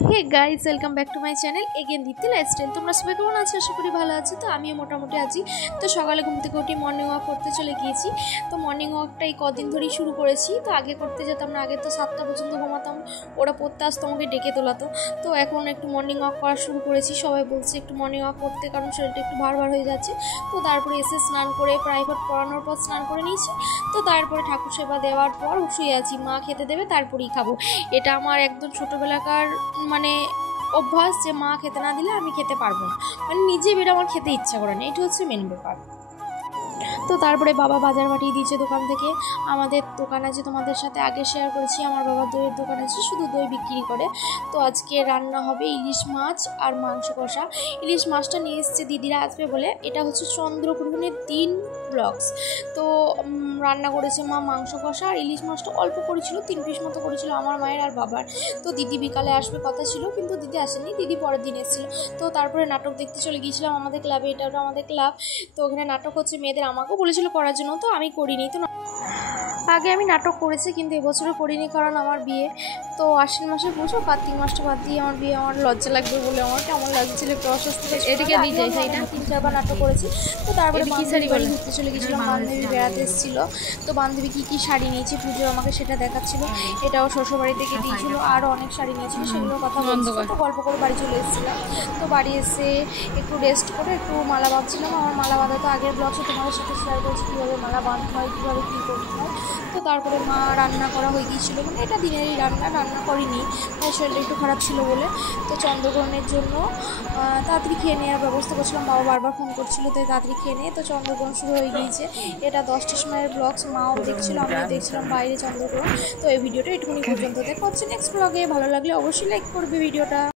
Hey guys welcome back to my channel again Deepti lifestyle. তোমরা সবাই কেমন আছো? আশা করি ভালো আছো। তো আমিও মোটামুটি আছি। তো সকালে ঘুম থেকে উঠে মর্নিং ওয়াক করতে চলে গিয়েছি। তো মর্নিং ওয়াকটা এই কদিন ধরেই শুরু করেছি। তো আগে করতে যেতাম না, আগে তো 7টা পর্যন্ত ঘুমাতাম, ওরা পড়তে আসতো, আমাকে ডেকে তোলাতো। তো এখন একটু মর্নিং ওয়াক করা শুরু করেছি। সবাই বলছে একটু মর্নিং ওয়াক করতে, কারণ শরীরটা একটু ভার হয়ে যাচ্ছে। তো তারপরে এসে স্নান করে প্রাইভেট পড়ানোর পর স্নান করে নিয়েছি। তো তারপরে ঠাকুর সেবা দেওয়ার পর শুয়ে আছি, মা খেতে দেবে তারপরেই খাবো। এটা আমার একদম ছোটোবেলাকার মানে অভ্যাস, যে মা খেতে না দিলে আমি খেতে পারবো না, মানে নিজে বের আমার খেতে ইচ্ছা করে না, এটা হচ্ছে মেন ব্যাপার। তো তারপরে বাবা বাজার পাঠিয়ে দিয়েছে দোকান থেকে। আমাদের দোকান আছে, তোমাদের সাথে আগে শেয়ার করেছি, আমার বাবার দইয়ের দোকান আছে, শুধু দই বিক্রি করে। তো আজকে রান্না হবে ইলিশ মাছ আর মাংস কষা। ইলিশ মাছটা নিয়ে এসছে দিদিরা আসবে বলে। এটা হচ্ছে চন্দ্রগ্রহণের দিন ব্লগস। তো রান্না করেছে মা মাংস কষা, আর ইলিশ মাছটা অল্প করেছিল, 3 পিস মতো করেছিল আমার মায়ের আর বাবার। তো দিদি বিকালে আসবে কথা ছিল, কিন্তু দিদি আসেনি, দিদি পরের দিন এসেছিল। তো তারপরে নাটক দেখতে চলে গিয়েছিলাম আমাদের ক্লাবে, এটা হলো আমাদের ক্লাব। তো ওখানে নাটক হচ্ছে মেয়েদের, আমাকেও বলেছিল করার জন্য, তো আমি করিনি। তো আগে আমি নাটক করেছি, কিন্তু এবছরও করিনি, কারণ আমার বিয়ে। তো আশ্বিন মাসে বুঝো, কার্তিক মাসটা বাদ দিয়ে আমার বিয়ে, আমার লজ্জা লাগবে বলে আমার কেমন লাগছিল, একটু অস্বস্তি। এদিকে 3-4বার নাটক করেছি। তো তারপরে বান্ধবী বাড়ি ঘুরতে চলে গেছিলাম, বান্ধবী বেড়াতে এসেছিল। তো বান্ধবী কী শাড়ি নিয়েছে পুজো আমাকে সেটা দেখাচ্ছিল। এটাও শ্বশুরবাড়ি থেকে দিয়েছিল, আরও অনেক শাড়ি নিয়েছিল, সেগুলোর কথা বলছিল। তো গল্প করে বাড়ি চলে এসেছিলাম। তো বাড়ি এসে একটু রেস্ট করে একটু মালা বাঁধছিলাম। আমার মালা বাঁধা তো আগের ব্লগে তোমাদের সাথে শেয়ার করেছি, কীভাবে মালা বাঁধতে হয়, কীভাবে কী করতে হয়। তো তারপরে মা রান্না করা হয়ে গিয়েছিলো, মানে এটা দিনেরই রান্না করিনি, তাই শরীরটা একটু খারাপ ছিল বলে। তো চন্দ্রগ্রহণের জন্য তাড়াতাড়ি খেয়ে নেওয়ার ব্যবস্থা করছিলাম, বাবা বারবার ফোন করছিল, তাই তাড়াতাড়ি খেয়ে নিয়ে। তো চন্দ্রগ্রহণ শুরু হয়ে গিয়েছে। এটা 10টার সময়ের ব্লগস, মাও দেখছিল, আমিও দেখছিলাম বাইরে চন্দ্রগ্রহণ। তো এই ভিডিওটা এটুকুনি পর্যন্ত। দেখা হচ্ছে নেক্সট ব্লগে। ভালো লাগলে অবশ্যই লাইক করবে ভিডিওটা।